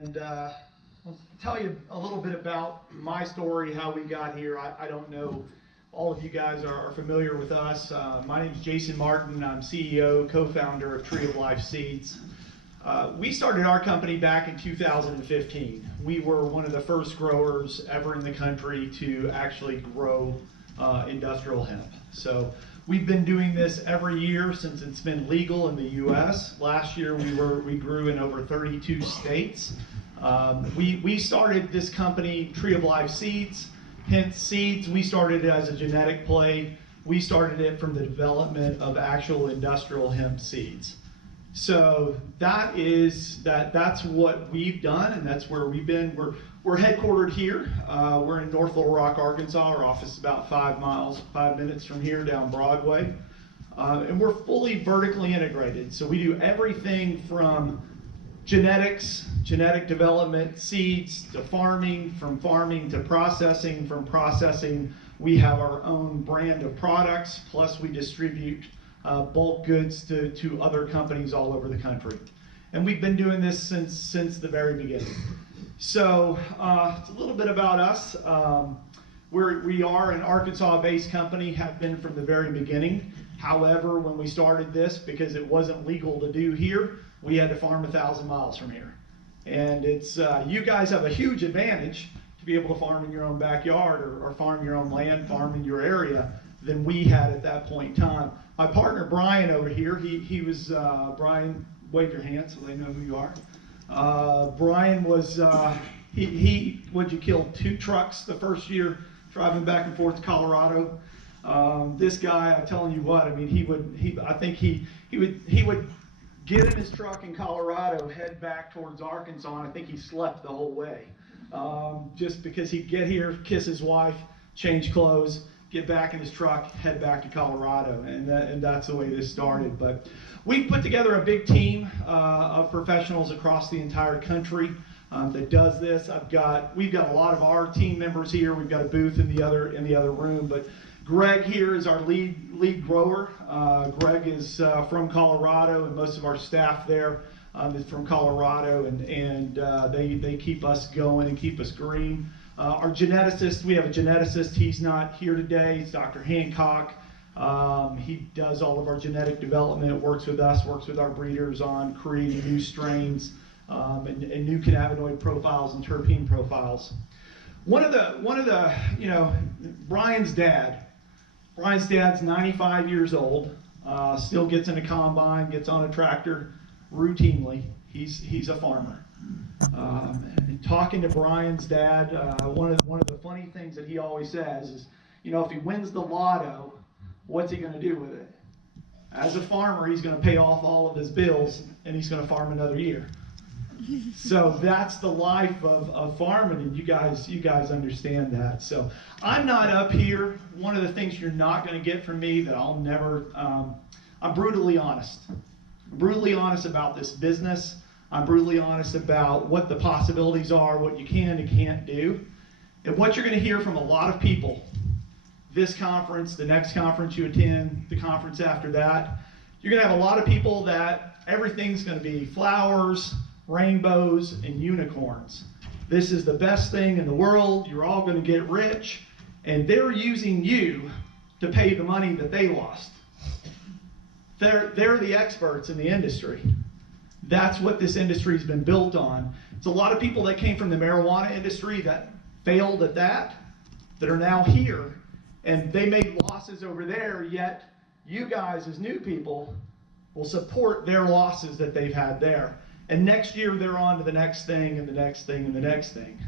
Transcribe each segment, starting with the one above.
And I'll tell you a little bit about my story, how we got here. I don't know, all of you guys are familiar with us. My name is Jason Martin. I'm CEO, co-founder of Tree of Life Seeds. We started our company back in 2015. We were one of the first growers ever in the country to actually grow industrial hemp. So we've been doing this every year since it's been legal in the U.S. Last year we grew in over 32 states. We started this company, Tree of Life Seeds, hence seeds. We started it as a genetic play. We started it from the development of actual industrial hemp seeds. So that's what we've done, and that's where we've been. We're headquartered here. We're in North Little Rock, Arkansas. Our office is about 5 minutes from here down Broadway. And we're fully vertically integrated. So we do everything from genetics, genetic development, seeds, to farming, from farming to processing, from processing we have our own brand of products, plus we distribute bulk goods to other companies all over the country. And we've been doing this since the very beginning. So it's a little bit about us. We are an Arkansas-based company, have been from the very beginning. However, when we started this, because it wasn't legal to do here, we had to farm 1,000 miles from here. And it's you guys have a huge advantage to be able to farm in your own backyard or farm your own land, farm in your area than we had at that point in time. My partner Brian over here, he was, Brian, wave your hand so they know who you are. Brian was, he would you kill 2 trucks the first year driving back and forth to Colorado. This guy, I'm telling you what, I mean, I think he would get in his truck in Colorado, head back towards Arkansas, and I think he slept the whole way. Just because he'd get here, kiss his wife, change clothes, get back in his truck, head back to Colorado, and that's the way this started. But we've put together a big team of professionals across the entire country that does this. We've got a lot of our team members here. We've got a booth in the other room, but Greg here is our lead grower. Greg is from Colorado, and most of our staff there is from Colorado, and they keep us going and keep us green. Our geneticist, we have a geneticist. He's not here today. It's Dr. Hancock. He does all of our genetic development, works with us, works with our breeders on creating new strains and new cannabinoid profiles and terpene profiles. One of the, you know, Brian's dad's 95 years old, still gets in a combine, gets on a tractor routinely. He's a farmer. And talking to Brian's dad, one of the funny things that he always says is, you know, if he wins the lotto, what's he going to do with it? As a farmer, he's going to pay off all of his bills, and he's going to farm another year. So that's the life of farming, and you guys understand that. So I'm not up here. One of the things you're not going to get from me that I'll never, I'm brutally honest. I'm brutally honest about this business. I'm brutally honest about what the possibilities are, what you can and can't do. And what you're going to hear from a lot of people, this conference, the next conference you attend, the conference after that, you're going to have a lot of people that everything's going to be flowers, rainbows, and unicorns. This is the best thing in the world. You're all going to get rich. And they're using you to pay the money that they lost. They're the experts in the industry. That's what this industry has been built on. It's a lot of people that came from the marijuana industry that failed at that are now here, and they made losses over there, yet you guys as new people will support their losses that they've had there. And next year they're on to the next thing and the next thing and the next thing.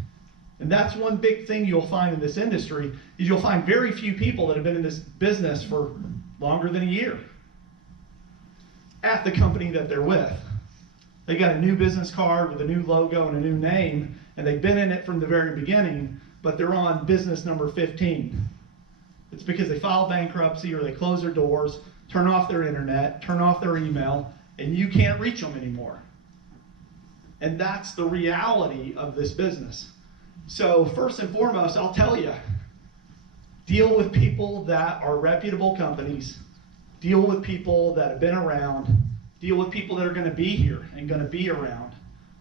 And that's one big thing you'll find in this industry, is you'll find very few people that have been in this business for longer than a year at the company that they're with. They got a new business card with a new logo and a new name, and they've been in it from the very beginning, but they're on business number 15. It's because they file bankruptcy or they close their doors, turn off their internet, turn off their email, and you can't reach them anymore. And that's the reality of this business. So first and foremost, I'll tell you, deal with people that are reputable companies, deal with people that have been around, deal with people that are going to be here and going to be around.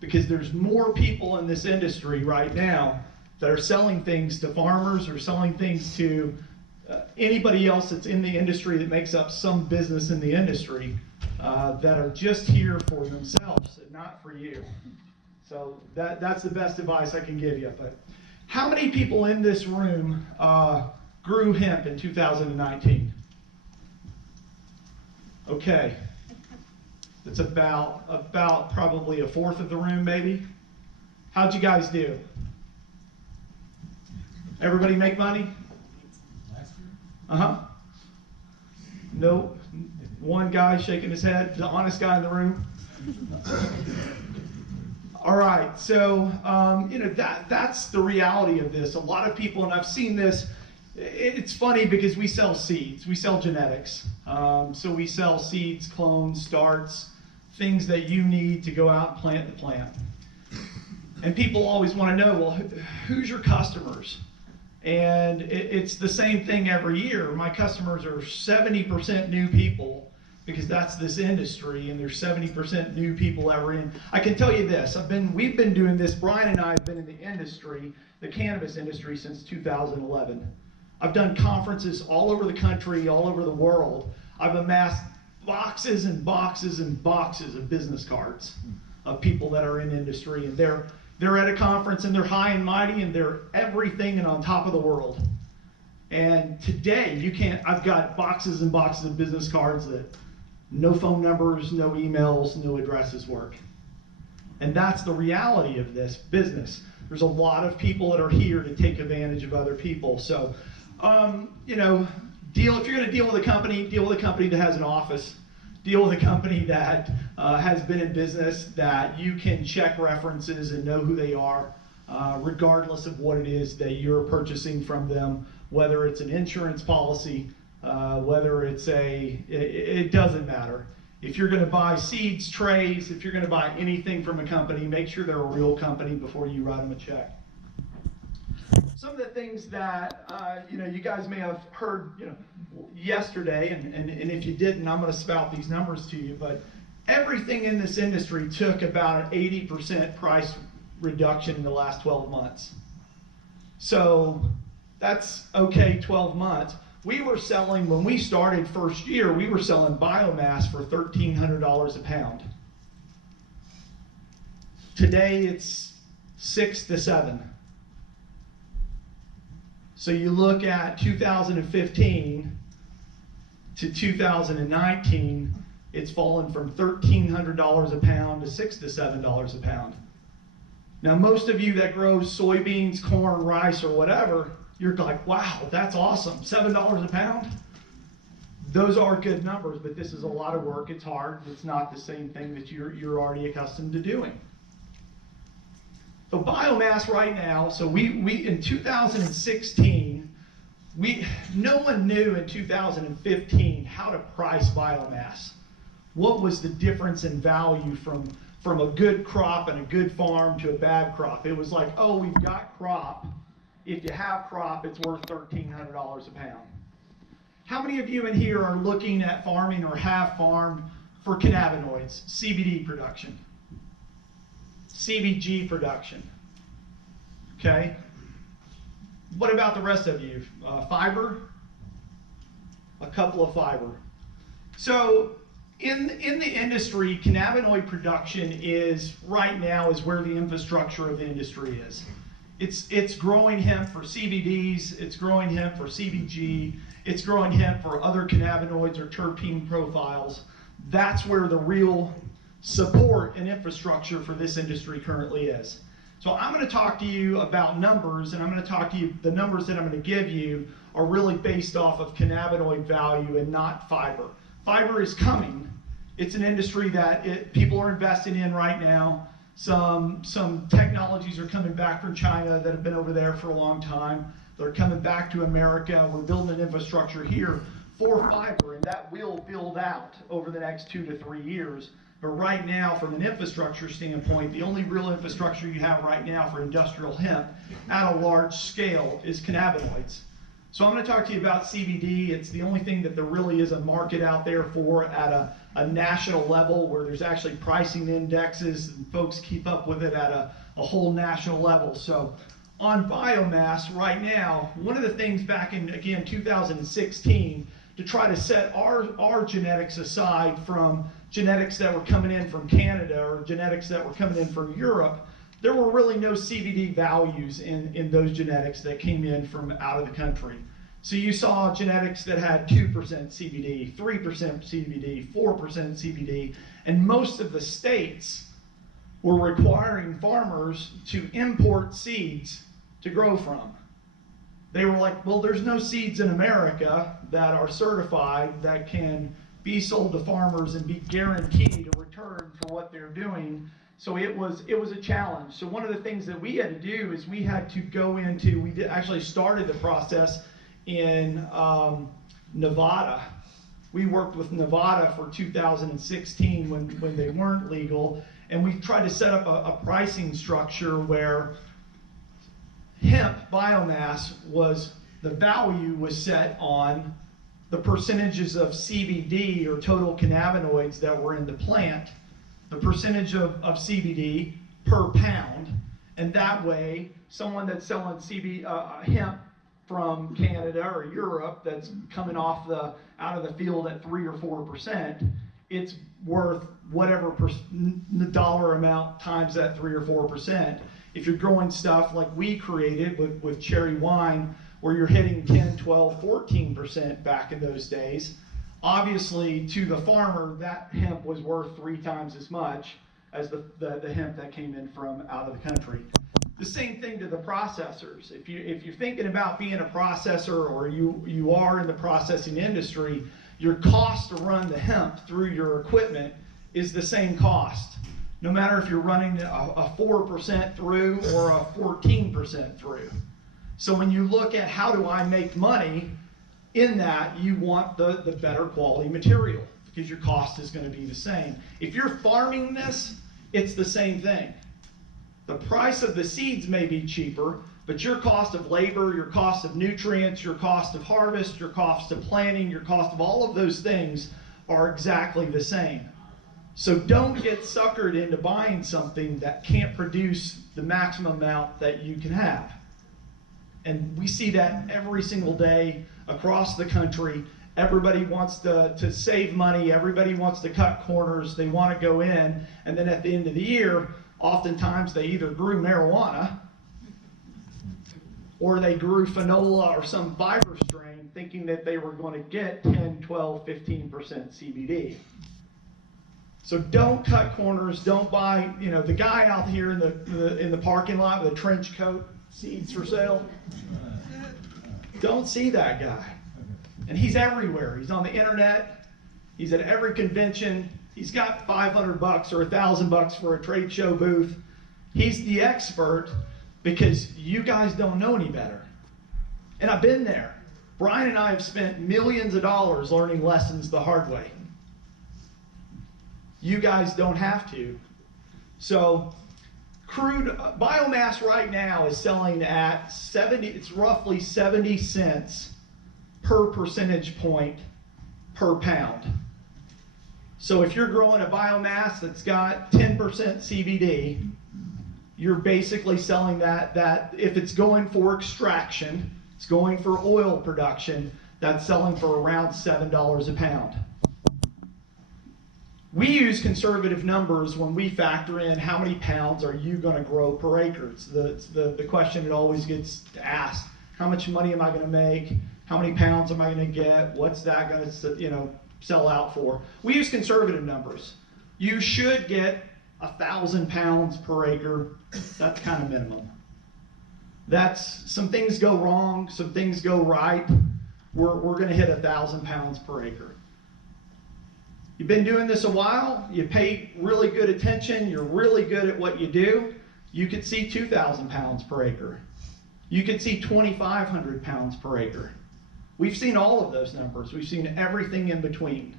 because there's more people in this industry right now that are selling things to farmers or selling things to anybody else that's in the industry that makes up some business in the industry that are just here for themselves and not for you. So that's the best advice I can give you. But how many people in this room grew hemp in 2019? Okay. It's about probably a fourth of the room, maybe. How'd you guys do? Everybody make money? Uh-huh. Nope. One guy shaking his head, the honest guy in the room. All right, so that's the reality of this. A lot of people, and I've seen this, it's funny because we sell seeds, we sell genetics. So we sell seeds, clones, starts, things that you need to go out and plant the plant. And people always want to know, well, who's your customers? And it's the same thing every year. My customers are 70% new people, because that's this industry, and there's 70% new people every year. I can tell you this, we've been doing this, Brian and I have been in the industry, the cannabis industry, since 2011. I've done conferences all over the country, all over the world. I've amassed boxes and boxes and boxes of business cards of people that are in industry, and they're at a conference and they're high and mighty and they're everything and on top of the world. And today, I've got boxes and boxes of business cards that no phone numbers, no emails, no addresses work. And that's the reality of this business. There's a lot of people that are here to take advantage of other people. So, if you're going to deal with a company that has an office. Deal with a company that has been in business, that you can check references and know who they are, regardless of what it is that you're purchasing from them, whether it's an insurance policy, whether it's it doesn't matter. If you're going to buy seeds, trays, if you're going to buy anything from a company, make sure they're a real company before you write them a check. Some of the things that you guys may have heard yesterday, and if you didn't, I'm going to spout these numbers to you, but everything in this industry took about an 80% price reduction in the last 12 months. So that's okay, 12 months. We were selling, when we started first year, we were selling biomass for $1,300 a pound. Today it's 6 to 7. So you look at 2015 to 2019, it's fallen from $1,300 a pound to $6 to $7 a pound. Now, most of you that grow soybeans, corn, rice, or whatever, you're like, wow, that's awesome, $7 a pound? Those are good numbers, but this is a lot of work, it's hard, it's not the same thing that you're already accustomed to doing. So biomass right now, so we in 2016, no one knew in 2015 how to price biomass. What was the difference in value from a good crop and a good farm to a bad crop? It was like, oh, we've got crop. If you have crop, it's worth $1,300 a pound. How many of you in here are looking at farming or have farmed for cannabinoids, CBD production? CBG production. Okay. What about the rest of you? Fiber? A couple of fiber. So in the industry, cannabinoid production is right now is where the infrastructure of the industry is. It's growing hemp for CBDs, it's growing hemp for CBG, it's growing hemp for other cannabinoids or terpene profiles. That's where the real support and infrastructure for this industry currently is. So I'm going to talk to you about numbers, and I'm going to talk to you, the numbers that I'm going to give you are really based off of cannabinoid value and not fiber. Fiber is coming. It's an industry that people are investing in right now. Some technologies are coming back from China that have been over there for a long time. They're coming back to America. We're building an infrastructure here for fiber, and that will build out over the next 2 to 3 years. But right now, from an infrastructure standpoint, the only real infrastructure you have right now for industrial hemp at a large scale is cannabinoids. So I'm going to talk to you about CBD. It's the only thing that there really is a market out there for at a national level, where there's actually pricing indexes and folks keep up with it at a whole national level. So on biomass right now, one of the things back in, again, 2016, to try to set our genetics aside from genetics that were coming in from Canada or genetics that were coming in from Europe, there were really no CBD values in those genetics that came in from out of the country. So you saw genetics that had 2% CBD, 3% CBD, 4% CBD, and most of the states were requiring farmers to import seeds to grow from. They were like, well, there's no seeds in America that are certified that can be sold to farmers and be guaranteed a return for what they're doing. So it was a challenge. So one of the things that we had to do is we had to go into, actually started the process in Nevada. We worked with Nevada for 2016 when they weren't legal, and we tried to set up a pricing structure where hemp biomass the value was set on the percentages of CBD or total cannabinoids that were in the plant, the percentage of CBD per pound, and that way someone that's selling hemp from Canada or Europe that's coming out of the field at 3 or 4%, it's worth whatever dollar amount times that 3 or 4%. If you're growing stuff like we created with cherry wine, where you're hitting 10, 12, 14% back in those days, obviously to the farmer, that hemp was worth 3 times as much as the hemp that came in from out of the country. The same thing to the processors. If you're thinking about being a processor, or you are in the processing industry, your cost to run the hemp through your equipment is the same cost, no matter if you're running a 4% through or a 14% through. So when you look at how do I make money, in that you want the better quality material, because your cost is going to be the same. If you're farming this, it's the same thing. The price of the seeds may be cheaper, but your cost of labor, your cost of nutrients, your cost of harvest, your cost of planting, your cost of all of those things are exactly the same. So don't get suckered into buying something that can't produce the maximum amount that you can have. And we see that every single day across the country. Everybody wants to save money, everybody wants to cut corners, they want to go in, and then at the end of the year, oftentimes they either grew marijuana or they grew fanola or some fiber strain thinking that they were going to get 10, 12, 15% CBD. So don't cut corners, don't buy, the guy out here in the parking lot with a trench coat, seeds for sale. Don't see that guy. And he's everywhere. He's on the internet, he's at every convention. He's got $500 or $1,000 for a trade show booth. He's the expert because you guys don't know any better. And I've been there. Brian and I have spent millions of dollars learning lessons the hard way. You guys don't have to. So crude biomass right now is selling at it's roughly 70 cents per percentage point per pound. So if you're growing a biomass that's got 10% CBD, you're basically selling that if it's going for extraction, it's going for oil production, that's selling for around $7 a pound. We use conservative numbers when we factor in how many pounds are you going to grow per acre. It's the question that always gets asked. How much money am I going to make? How many pounds am I going to get? What's that going to sell out for? We use conservative numbers. You should get 1,000 pounds per acre. That's kind of minimum. Some things go wrong, some things go right. We're going to hit 1,000 pounds per acre. You've been doing this a while, you pay really good attention, you're really good at what you do, you could see 2,000 pounds per acre. You could see 2,500 pounds per acre. We've seen all of those numbers. We've seen everything in between.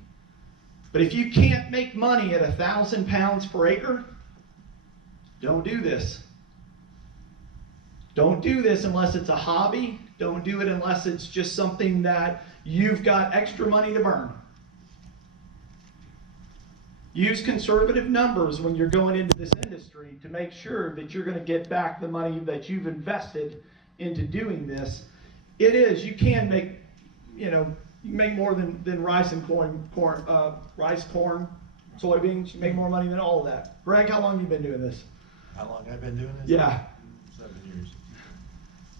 But if you can't make money at 1,000 pounds per acre, don't do this. Don't do this unless it's a hobby. Don't do it unless it's just something that you've got extra money to burn. Use conservative numbers when you're going into this industry to make sure that you're going to get back the money that you've invested into doing this. You can make, you make more than rice and corn, soybeans. You make more money than all of that. Greg, how long have you been doing this? How long I've been doing this? Yeah. 7 years.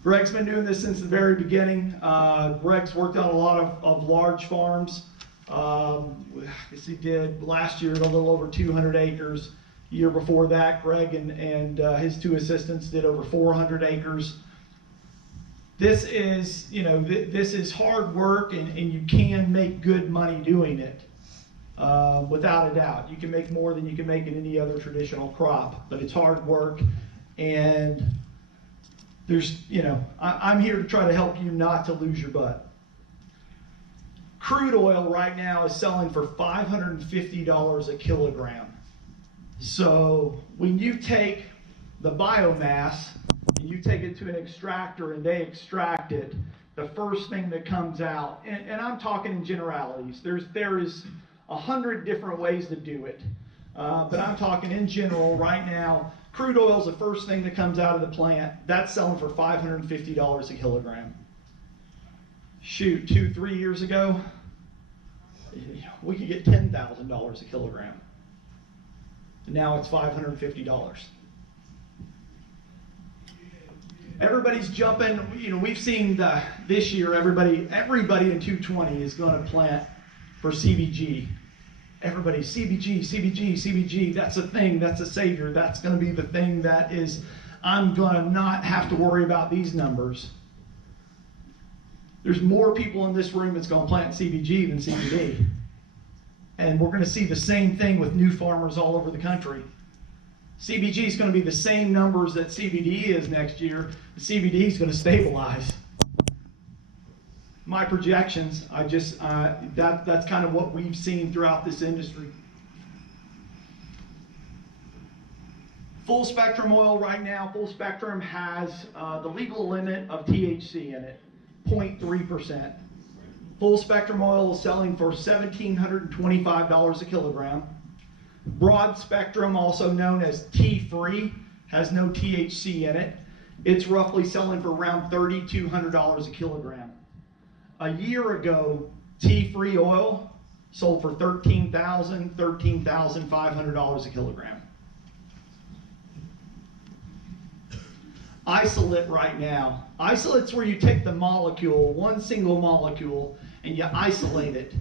Greg's been doing this since the very beginning. Greg's worked on a lot of large farms. I guess he did last year a little over 200 acres. The year before that, Greg and his 2 assistants did over 400 acres. This is, this is hard work, and you can make good money doing it, without a doubt. You can make more than you can make in any other traditional crop, but it's hard work, and there's, I'm here to try to help you not to lose your butt. Crude oil right now is selling for $550 a kilogram. So when you take the biomass and you take it to an extractor and they extract it, the first thing that comes out, and I'm talking in generalities, there is 100 different ways to do it, but I'm talking in general right now. Crude oil is the first thing that comes out of the plant. That's selling for $550 a kilogram. Shoot, 2-3 years ago, we could get $10,000 a kilogram. And now it's $550. Everybody's jumping. We've seen this year, everybody in 220 is going to plant for CBG. Everybody, CBG, CBG, CBG, that's a thing, that's a savior. That's going to be the thing that is, I'm going to not have to worry about these numbers. There's more people in this room that's going to plant CBG than CBD. And we're going to see the same thing with new farmers all over the country. CBG is going to be the same numbers that CBD is next year. The CBD is going to stabilize. My projections, that's kind of what we've seen throughout this industry. Full spectrum oil right now, full spectrum has the legal limit of THC in it, 0.3%. Full spectrum oil is selling for $1,725 a kilogram. Broad spectrum, also known as T-free, has no THC in it. It's roughly selling for around $3,200 a kilogram. A year ago, T-free oil sold for $13,500 a kilogram. Isolate right now. Isolate's where you take the molecule, one single molecule, and you isolate it.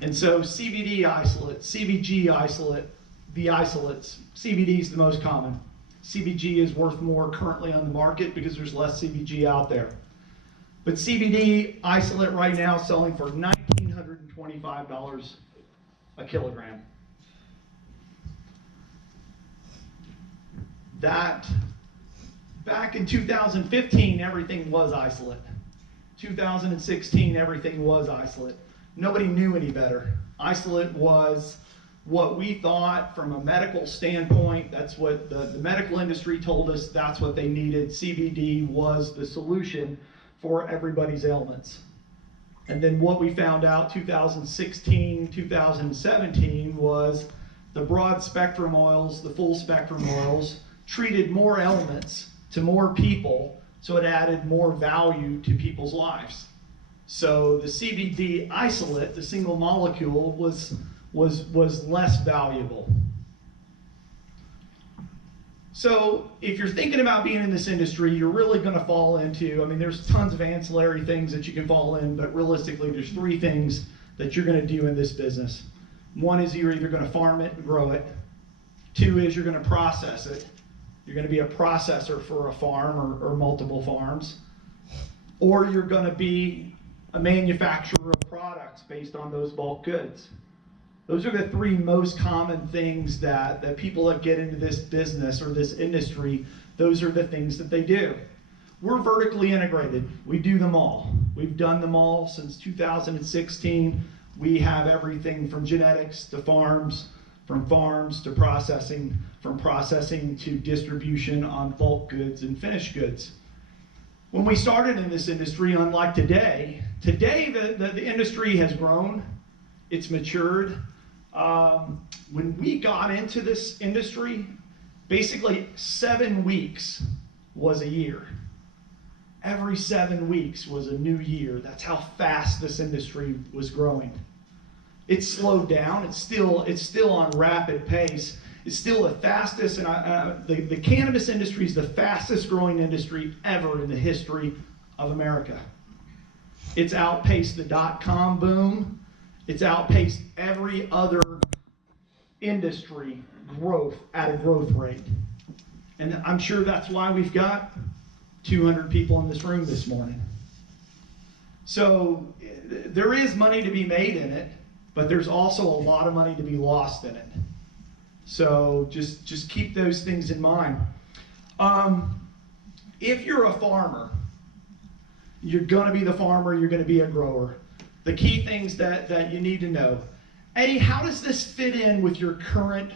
And so CBD isolate, CBG isolate, the isolates. CBD is the most common. CBG is worth more currently on the market because there's less CBG out there. But CBD isolate right now is selling for $1,925 a kilogram. That, back in 2015, everything was isolate. 2016, everything was isolate. Nobody knew any better. Isolate was what we thought from a medical standpoint. That's what the medical industry told us. That's what they needed. CBD was the solution for everybody's ailments. And then what we found out 2016, 2017 was the broad spectrum oils, the full spectrum oils, treated more ailments to more people, so it added more value to people's lives. So the CBD isolate, the single molecule, was less valuable. So if you're thinking about being in this industry, you're really going to fall into, there's tons of ancillary things that you can fall in, but realistically there's 3 things that you're going to do in this business. One is you're either going to farm it and grow it. 2 is you're going to process it. You're going to be a processor for a farm or multiple farms. Or you're going to be a manufacturer of products based on those bulk goods. Those are the 3 most common things that people that get into this business or this industry, those are the things that they do. We're vertically integrated. We do them all. We've done them all since 2016. We have everything from genetics to farms, from farms to processing, from processing to distribution on bulk goods and finished goods. When we started in this industry, unlike today, the industry has grown, it's matured. When we got into this industry, basically 7 weeks was a year. Every 7 weeks was a new year. That's how fast this industry was growing. It's slowed down. It's still on rapid pace. It's still the fastest, and the cannabis industry is the fastest growing industry ever in the history of America. It's outpaced the dot-com boom. It's outpaced every other industry growth at a growth rate. And I'm sure that's why we've got 200 people in this room this morning. So there is money to be made in it, but there's also a lot of money to be lost in it. So just keep those things in mind. If you're a farmer, you're going to be the farmer, you're going to be a grower. The key things that you need to know. A, how does this fit in with your current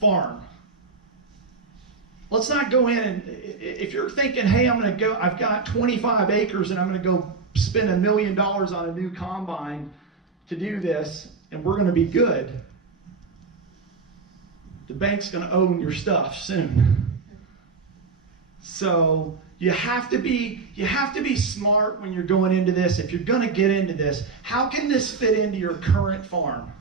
farm? Let's not go in and, if you're thinking, hey, I've got 25 acres and I'm going to go spend $1 million on a new combine to do this, and we're going to be good. The bank's going to own your stuff soon. So you have to be smart when you're going into this. If you're going to get into this, how can this fit into your current farm?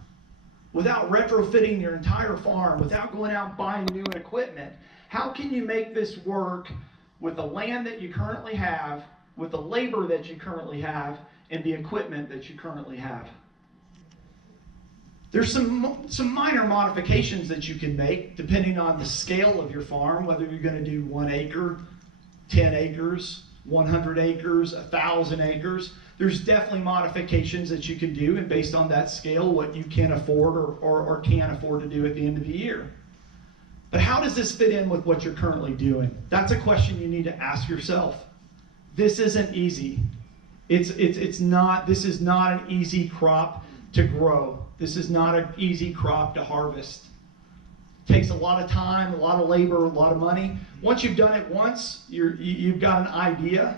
Without retrofitting your entire farm, without going out buying new equipment, how can you make this work with the land that you currently have, with the labor that you currently have, and the equipment that you currently have? There's some minor modifications that you can make depending on the scale of your farm, whether you're going to do 1 acre, 10 acres, 100 acres, 1,000 acres. There's definitely modifications that you can do, and based on that scale, what you can afford or can't afford to do at the end of the year. But how does this fit in with what you're currently doing? That's a question you need to ask yourself. This isn't easy. This is not an easy crop to grow. This is not an easy crop to harvest. It takes a lot of time, a lot of labor, a lot of money. Once you've done it once, you've got an idea.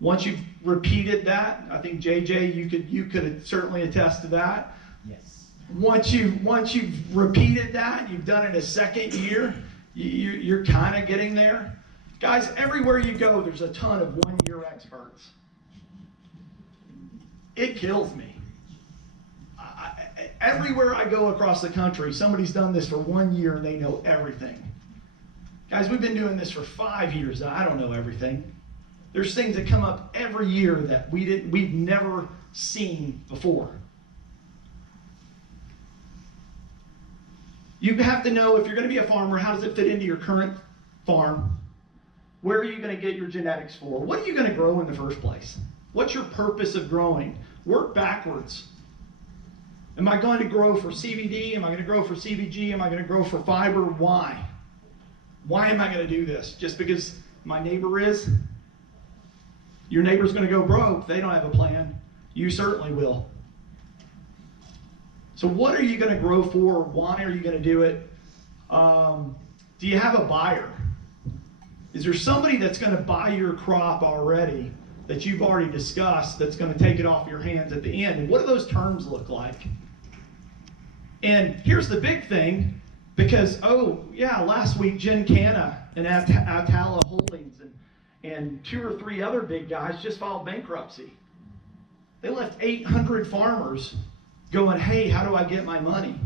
Once you've repeated that, I think JJ, you could certainly attest to that. Yes. Once you've repeated that, you've done it a second year, you're kind of getting there. Guys, everywhere you go, there's a ton of 1-year experts. It kills me. Everywhere I go across the country, somebody's done this for 1 year and they know everything. Guys, we've been doing this for 5 years and I don't know everything. There's things that come up every year that we've never seen before. You have to know, if you're going to be a farmer, how does it fit into your current farm? Where are you going to get your genetics for? What are you going to grow in the first place? What's your purpose of growing? Work backwards. Am I going to grow for CBD? Am I going to grow for CBG? Am I going to grow for fiber? Why? Why am I going to do this? Just because my neighbor is? Your neighbor's going to go broke. They don't have a plan. You certainly will. So what are you going to grow for? Why are you going to do it? Do you have a buyer? Is there somebody that's going to buy your crop already that you've already discussed that's going to take it off your hands at the end? And what do those terms look like? And here's the big thing, because, last week Jen Canna and Atala Holdings and 2 or 3 other big guys just filed bankruptcy. They left 800 farmers going, hey, how do I get my money?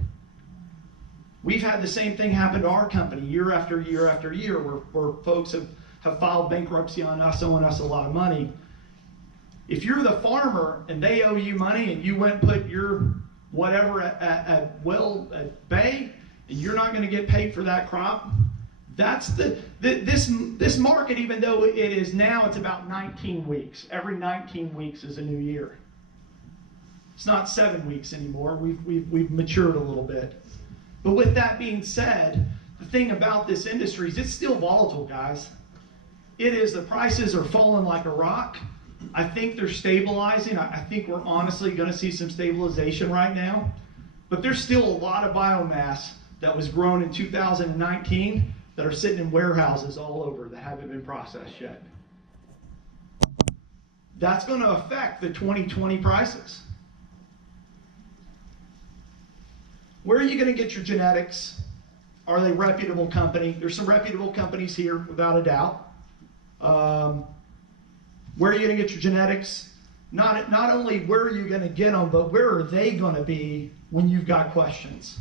We've had the same thing happen to our company year after year after year, where folks have filed bankruptcy on us, owing us a lot of money. If you're the farmer and they owe you money and you went and put your whatever at bay, and you're not going to get paid for that crop, that's this market, even though it is now, it's about 19 weeks. Every 19 weeks is a new year. It's not 7 weeks anymore. We've matured a little bit. But with that being said, the thing about this industry is it's still volatile, guys. It is. The prices are falling like a rock. I think they're stabilizing. I think we're honestly going to see some stabilization right now. But there's still a lot of biomass that was grown in 2019 that are sitting in warehouses all over that haven't been processed yet. that's going to affect the 2020 prices. Where are you going to get your genetics? Are they a reputable company? There's some reputable companies here, without a doubt. Where are you going to get your genetics? Not only where are you going to get them, but where are they going to be when you've got questions?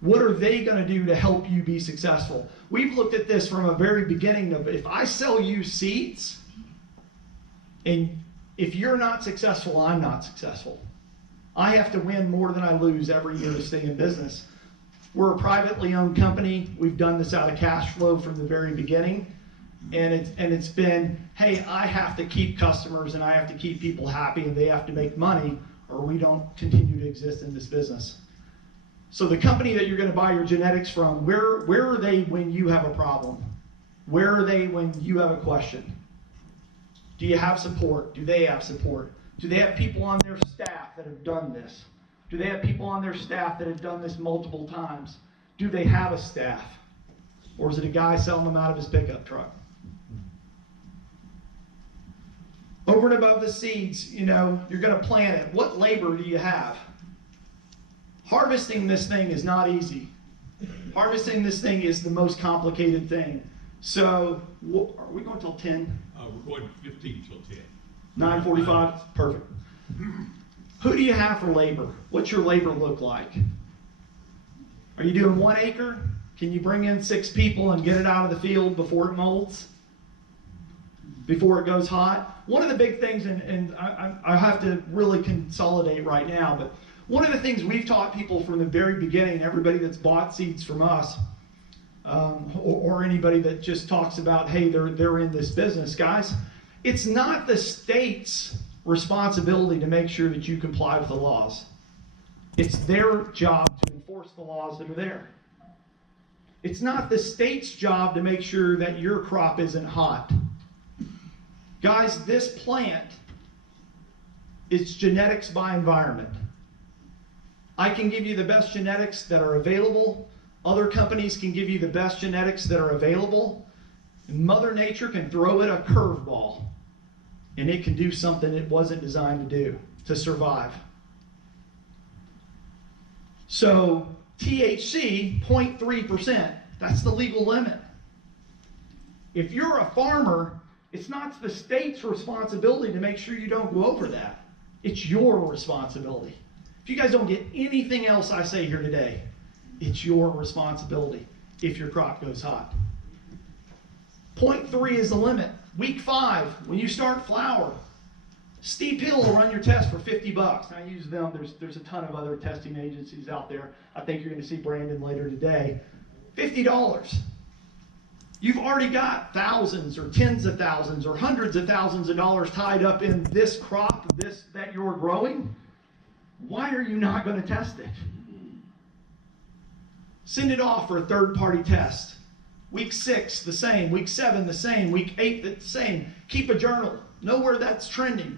What are they going to do to help you be successful? We've looked at this from a very beginning of, if I sell you seeds, and if you're not successful, I'm not successful. I have to win more than I lose every year to stay in business. We're a privately owned company. We've done this out of cash flow from the very beginning. And it's been, hey, I have to keep customers and I have to keep people happy and they have to make money or we don't continue to exist in this business. So the company that you're going to buy your genetics from, where are they when you have a problem? Where are they when you have a question? Do you have support? Do they have support? Do they have people on their staff that have done this? Do they have people on their staff that have done this multiple times? Do they have a staff? Or is it a guy selling them out of his pickup truck? Over and above the seeds, you're going to plant it. What labor do you have? Harvesting this thing is not easy. Harvesting this thing is the most complicated thing. So, are we going till 10? We're going 15 till 10. 9:45? Perfect. Who do you have for labor? What's your labor look like? Are you doing 1 acre? Can you bring in 6 people and get it out of the field before it molds? Before it goes hot? One of the big things, and I have to really consolidate right now, but one of the things we've taught people from the very beginning, everybody that's bought seeds from us, or anybody that just talks about, hey, they're in this business, guys, it's not the state's responsibility to make sure that you comply with the laws. It's their job to enforce the laws that are there. It's not the state's job to make sure that your crop isn't hot. Guys, this plant is genetics by environment. I can give you the best genetics that are available. Other companies can give you the best genetics that are available. And Mother Nature can throw it a curveball, and it can do something it wasn't designed to do, to survive. So THC, 0.3%, that's the legal limit. If you're a farmer, it's not the state's responsibility to make sure you don't go over that. It's your responsibility. If you guys don't get anything else I say here today, it's your responsibility if your crop goes hot. 0.3 is the limit. Week 5, when you start flower, Steep Hill will run your test for $50. I use them. There's a ton of other testing agencies out there. I think you're going to see Brandon later today. $50. You've already got thousands or tens of thousands or hundreds of thousands of dollars tied up in this crop, that you're growing. Why are you not going to test it? Send it off for a third-party test. Week 6, the same. Week 7, the same. Week 8, the same. Keep a journal. Know where that's trending.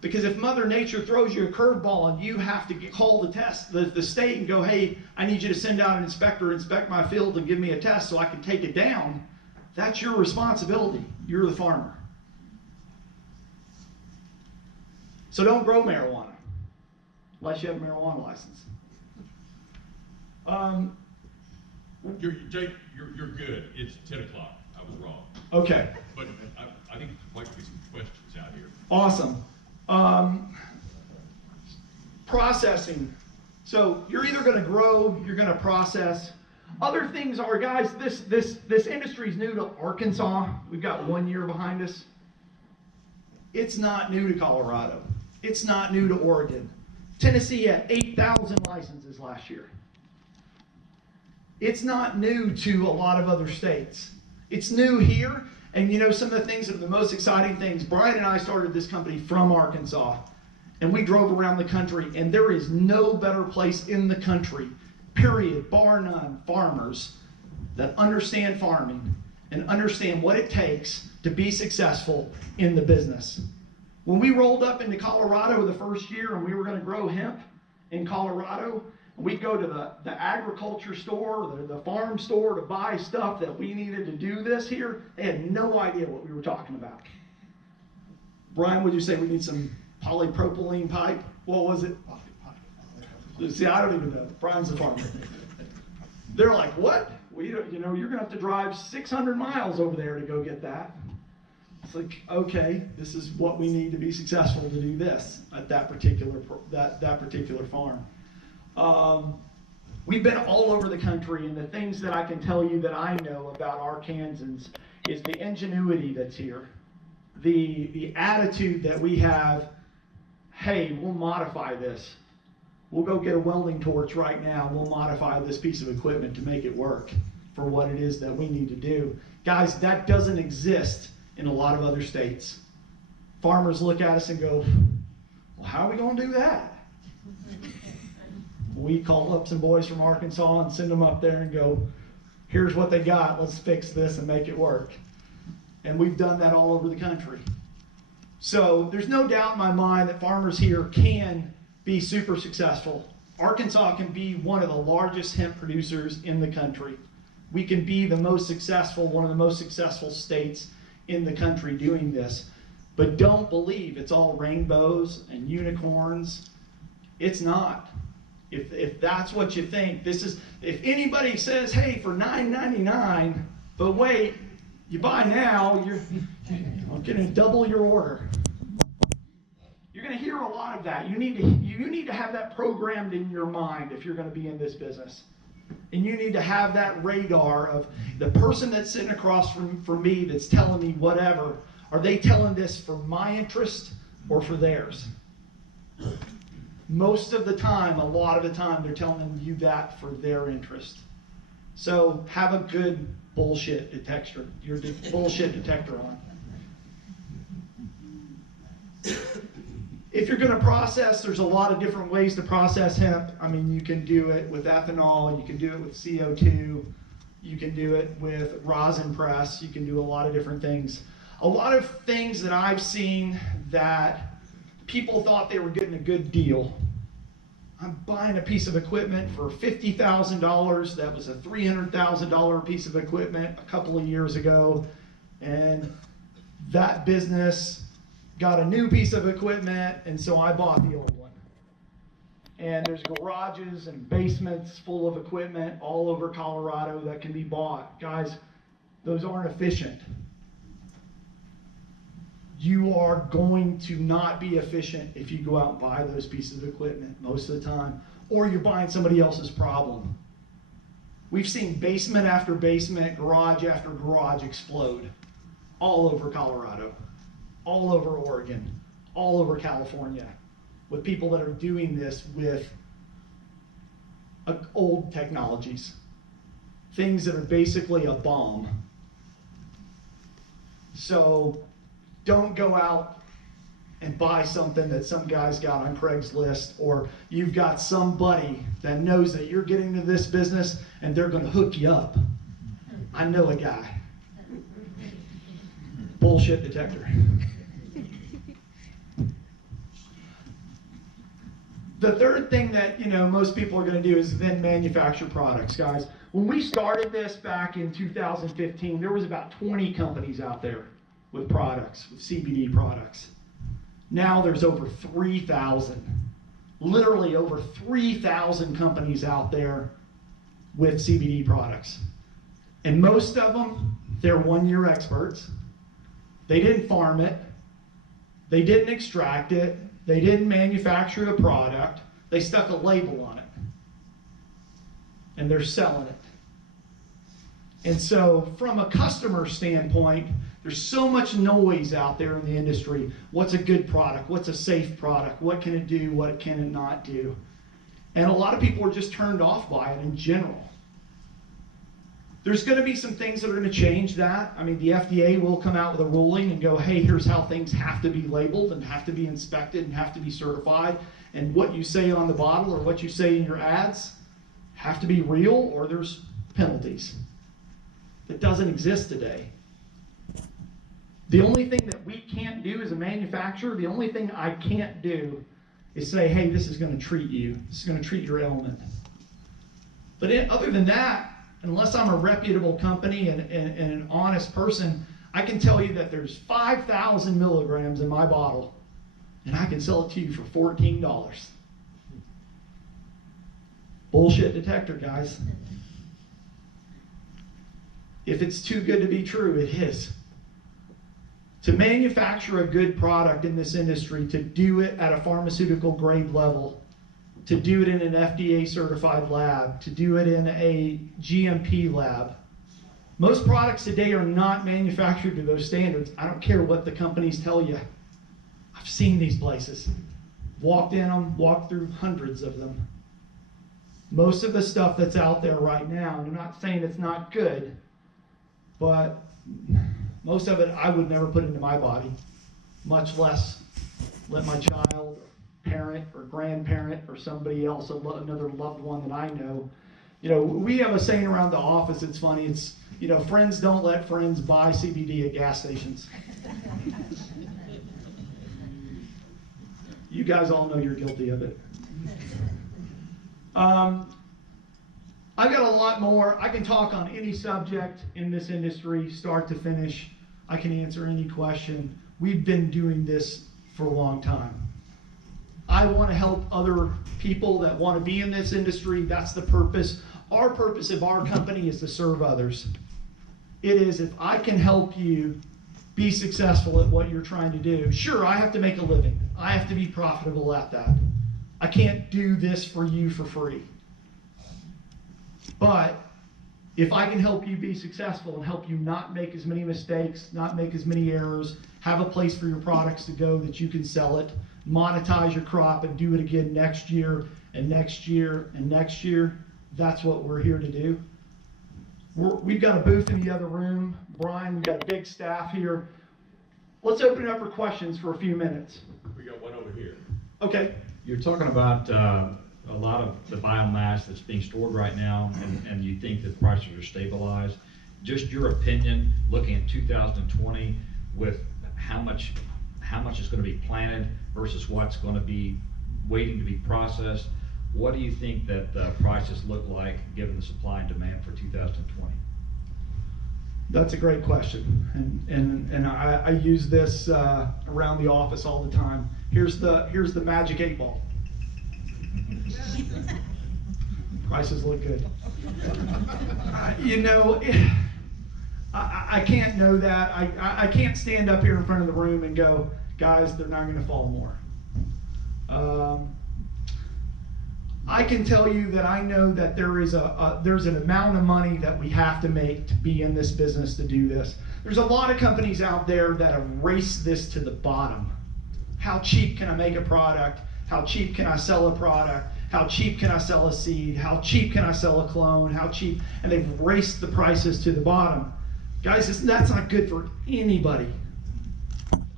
Because if Mother Nature throws you a curveball and you have to call the state and go, hey, I need you to send out an inspector, inspect my field and give me a test so I can take it down, that's your responsibility. You're the farmer. So don't grow marijuana unless you have a marijuana license. Jake, you're good. It's 10 o'clock. I was wrong. Okay. But I think there might be some questions out here. Awesome. Processing. So you're either going to grow, you're going to process. Other things are, guys, this industry is new to Arkansas. We've got 1 year behind us. It's not new to Colorado. It's not new to Oregon. Tennessee had 8,000 licenses last year. It's not new to a lot of other states. It's new here, and some of the things that are the most exciting things, Brian and I started this company from Arkansas, and we drove around the country, and there is no better place in the country, period, bar none, farmers that understand farming and understand what it takes to be successful in the business. When we rolled up into Colorado the first year and we were going to grow hemp in Colorado, we'd go to the agriculture store, the farm store to buy stuff that we needed to do this here. They had no idea what we were talking about. Brian, would you say we need some polypropylene pipe? What was it? See, I don't even know. Brian's a farmer. They're like, what? We don't, you know, you're gonna have to drive 600 miles over there to go get that. It's like, okay, this is what we need to be successful to do this at that particular farm. We've been all over the country, and the things that I can tell you that I know about Arkansans is the ingenuity that's here, the attitude that we have. Hey, we'll modify this. We'll go get a welding torch right now. We'll modify this piece of equipment to make it work for what it is that we need to do. Guys, that doesn't exist in a lot of other states. Farmers look at us and go, well, how are we going to do that? We call up some boys from Arkansas and send them up there and go, here's what they got. Let's fix this and make it work. And we've done that all over the country. So there's no doubt in my mind that farmers here can be super successful. Arkansas can be one of the largest hemp producers in the country. We can be the most successful, one of the most successful states in the country doing this. But don't believe it's all rainbows and unicorns. It's not. If that's what you think, this is, if anybody says, hey, for $9.99, but wait, you buy now, you're gonna double your order. You're going to hear a lot of that. You need to have that programmed in your mind if you're going to be in this business. And you need to have that radar of the person that's sitting across from me that's telling me whatever. Are they telling this for my interest or for theirs? Most of the time, a lot of the time, they're telling you that for their interest. So have a good bullshit detector. Your bullshit detector on. If you're going to process, there's a lot of different ways to process hemp. I mean, you can do it with ethanol, you can do it with CO2, you can do it with rosin press, you can do a lot of different things. A lot of things that I've seen that people thought they were getting a good deal. I'm buying a piece of equipment for $50,000. That was a $300,000 piece of equipment a couple of years ago. And that business got a new piece of equipment, and so I bought the old one. And there's garages and basements full of equipment all over Colorado that can be bought. Guys, those aren't efficient. You are going to not be efficient if you go out and buy those pieces of equipment most of the time, or you're buying somebody else's problem. We've seen basement after basement, garage after garage explode all over Colorado, all over Oregon, all over California, with people that are doing this with old technologies, things that are basically a bomb. So don't go out and buy something that some guy's got on Craigslist, or you've got somebody that knows that you're getting into this business and they're going to hook you up. I know a guy. Bullshit detector. The third thing that most people are going to do is then manufacture products, guys. When we started this back in 2015, there was about 20 companies out there with products, with CBD products. Now there's over 3,000, literally over 3,000 companies out there with CBD products. And most of them, they're one-year experts. They didn't farm it. They didn't extract it. They didn't manufacture the product. They stuck a label on it. And they're selling it. And so from a customer standpoint, there's so much noise out there in the industry. What's a good product? What's a safe product? What can it do? What can it not do? And a lot of people are just turned off by it in general. There's going to be some things that are going to change that. I mean, the FDA will come out with a ruling and go, hey, here's how things have to be labeled and have to be inspected and have to be certified. And what you say on the bottle or what you say in your ads have to be real, or there's penalties. That doesn't exist today. The only thing that we can't do as a manufacturer, the only thing I can't do is say, hey, this is going to treat you. This is going to treat your ailment. But other than that, unless I'm a reputable company and an honest person, I can tell you that there's 5,000 milligrams in my bottle, and I can sell it to you for $14. Bullshit detector, guys. If it's too good to be true, it is. To manufacture a good product in this industry, to do it at a pharmaceutical grade level, to do it in an FDA certified lab, to do it in a GMP lab. Most products today are not manufactured to those standards. I don't care what the companies tell you. I've seen these places. Walked in them, walked through hundreds of them. Most of the stuff that's out there right now, and I'm not saying it's not good, but most of it I would never put into my body, much less let my child, parent, or grandparent, or somebody else, another loved one that I know. You know, we have a saying around the office, it's funny, it's, you know, friends don't let friends buy CBD at gas stations. You guys all know you're guilty of it. I've got a lot more. I can talk on any subject in this industry, start to finish. I can answer any question. We've been doing this for a long time. I want to help other people that want to be in this industry. That's the purpose. Our purpose of our company is to serve others. It is, if I can help you be successful at what you're trying to do. Sure, I have to make a living. I have to be profitable at that. I can't do this for you for free. But if I can help you be successful and help you not make as many mistakes, not make as many errors, have a place for your products to go that you can sell it, monetize your crop and do it again next year and next year and next year, that's what we're here to do. We've got a booth in the other room. Brian, we've got a big staff here. Let's open it up for questions for a few minutes. We got one over here. Okay. You're talking about a lot of the biomass that's being stored right now, and you think that prices are stabilized. Just your opinion, looking at 2020, with how much is going to be planted versus what's going to be waiting to be processed. What do you think that the prices look like given the supply and demand for 2020? That's a great question, and I use this around the office all the time. Here's the magic 8 ball. Prices look good. You know, I can't know that. I can't stand up here in front of the room and go, guys, they're not going to fall more. I can tell you that I know that there's an amount of money that we have to make to be in this business, to do this. There's a lot of companies out there that have raced this to the bottom. How cheap can I make a product? How cheap can I sell a product? How cheap can I sell a seed? How cheap can I sell a clone? How cheap? And they've raced the prices to the bottom. Guys, that's not good for anybody.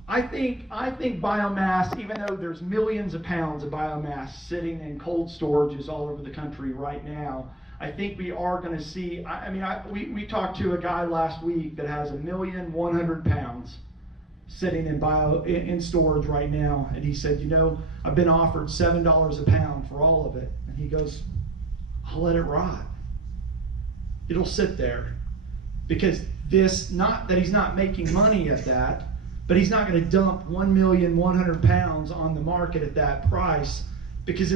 I think biomass, even though there's millions of pounds of biomass sitting in cold storages all over the country right now, I think we are going to see, we talked to a guy last week that has 1,100,000 pounds sitting in storage right now, and he said, you know, I've been offered $7 a pound for all of it, and he goes, I'll let it rot. It'll sit there, because not that he's not making money at that, but he's not going to dump 1,100,000 pounds on the market at that price, because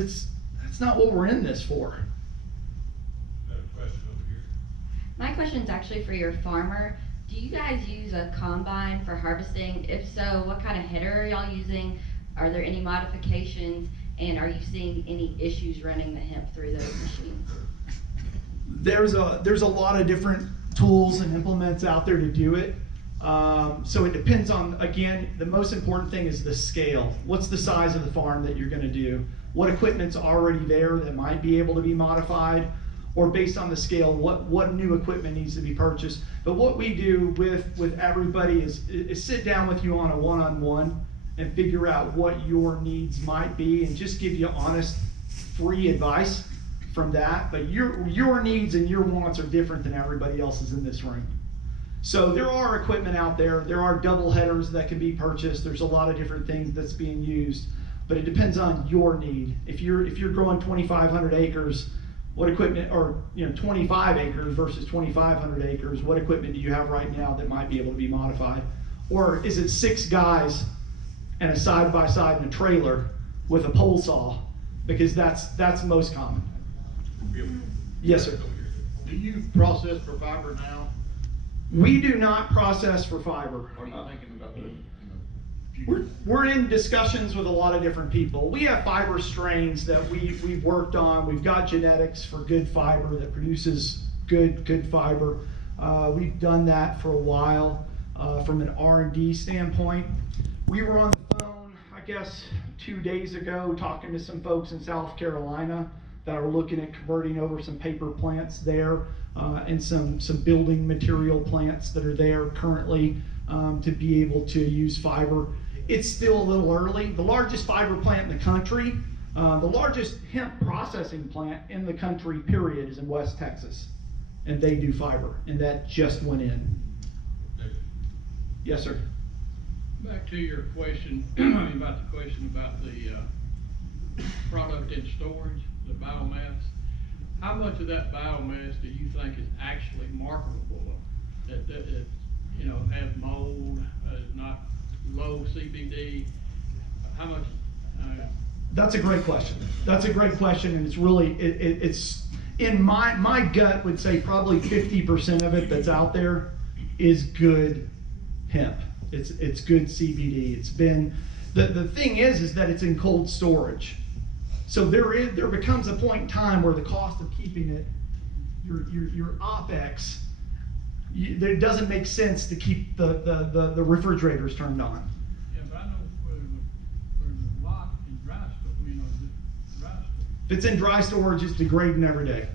that's not what we're in this for. I have a question over here. My question is actually for your farmer. Do you guys use a combine for harvesting? If so, what kind of header are y'all using? Are there any modifications? And are you seeing any issues running the hemp through those machines? There's a lot of different tools and implements out there to do it. So it depends on, again, the most important thing is the scale. What's the size of the farm that you're going to do? What equipment's already there that might be able to be modified? Or based on the scale, what new equipment needs to be purchased? But what we do with everybody is sit down with you on a one-on-one and figure out what your needs might be, and just give you honest, free advice from that. But your needs and your wants are different than everybody else's in this room. So there are equipment out there. There are double headers that can be purchased. There's a lot of different things that's being used, but it depends on your need. If you're growing 2,500 acres, what equipment, or 25 acres versus 2,500 acres, what equipment do you have right now that might be able to be modified? Or is it 6 guys and a side-by-side and a trailer with a pole saw? Because that's most common. Yes, sir. Do you process for fiber now? We do not process for fiber. Are you thinking about the, future? We're in discussions with a lot of different people. We have fiber strains that we've worked on. We've got genetics for good fiber that produces good fiber. We've done that for a while from an R&D standpoint. We were on the phone, I guess, 2 days ago talking to some folks in South Carolina that are looking at converting over some paper plants there and some building material plants that are there currently to be able to use fiber. It's still a little early. The largest fiber plant in the country, the largest hemp processing plant in the country, period, is in West Texas. And they do fiber, and that just went in. Yes, sir. Back to your question, about the question about the product in storage, the biomass. How much of that biomass do you think is actually marketable? That has mold, not low CBD? How much? That's a great question. That's a great question, and it's really, it's in my gut would say probably 50% of it that's out there is good hemp. It's good CBD. It's been, the thing is that it's in cold storage. So there becomes a point in time where the cost of keeping it, your OpEx, it doesn't make sense to keep the refrigerators turned on. Yeah, but I know there's a lot in dry storage, dry storage. If it's in dry storage, it's degrading every day.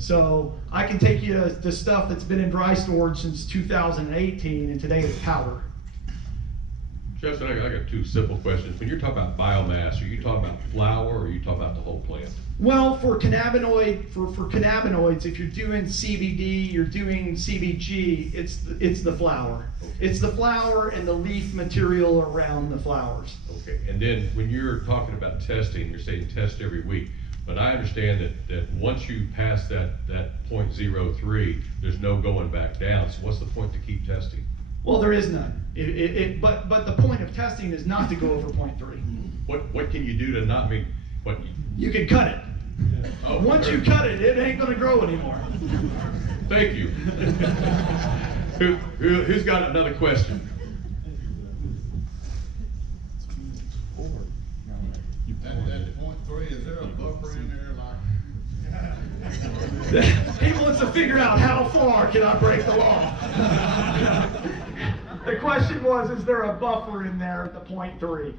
So I can take you to stuff that's been in dry storage since 2018, and today it's powder. Justin, I got 2 simple questions. When you're talking about biomass, are you talking about flower or are you talking about the whole plant? Well, for cannabinoids, if you're doing CBD, you're doing CBG, it's the flower. Okay. It's the flower and the leaf material around the flowers. Okay, and then when you're talking about testing, you're saying test every week. But I understand that once you pass that 0.03, there's no going back down. So what's the point to keep testing? Well, there is none. But the point of testing is not to go over 0.3. What can you do to not mean what? You can cut it. Oh, Once you cut it, it ain't gonna grow anymore. Thank you. Who's got another question? That 0.3, is there a buffer in there like? He wants to figure out how far can I break the law. The question was, is there a buffer in there at the 0.3?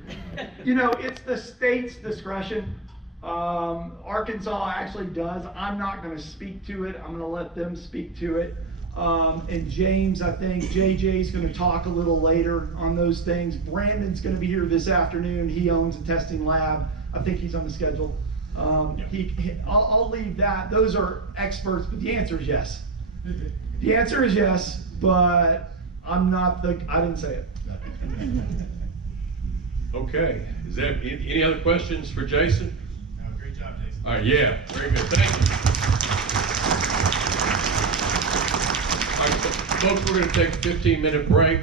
It's the state's discretion. Arkansas actually does. I'm not going to speak to it. I'm going to let them speak to it. And James, I think JJ's going to talk a little later on those things. Brandon's going to be here this afternoon. He owns a testing lab. I think he's on the schedule. I'll leave that. Those are experts, but the answer is yes. The answer is yes, but I didn't say it. Okay, is there any other questions for Jason? No, great job, Jason. All right, yeah, very good, thank you. All right, folks, we're gonna take a 15-minute break.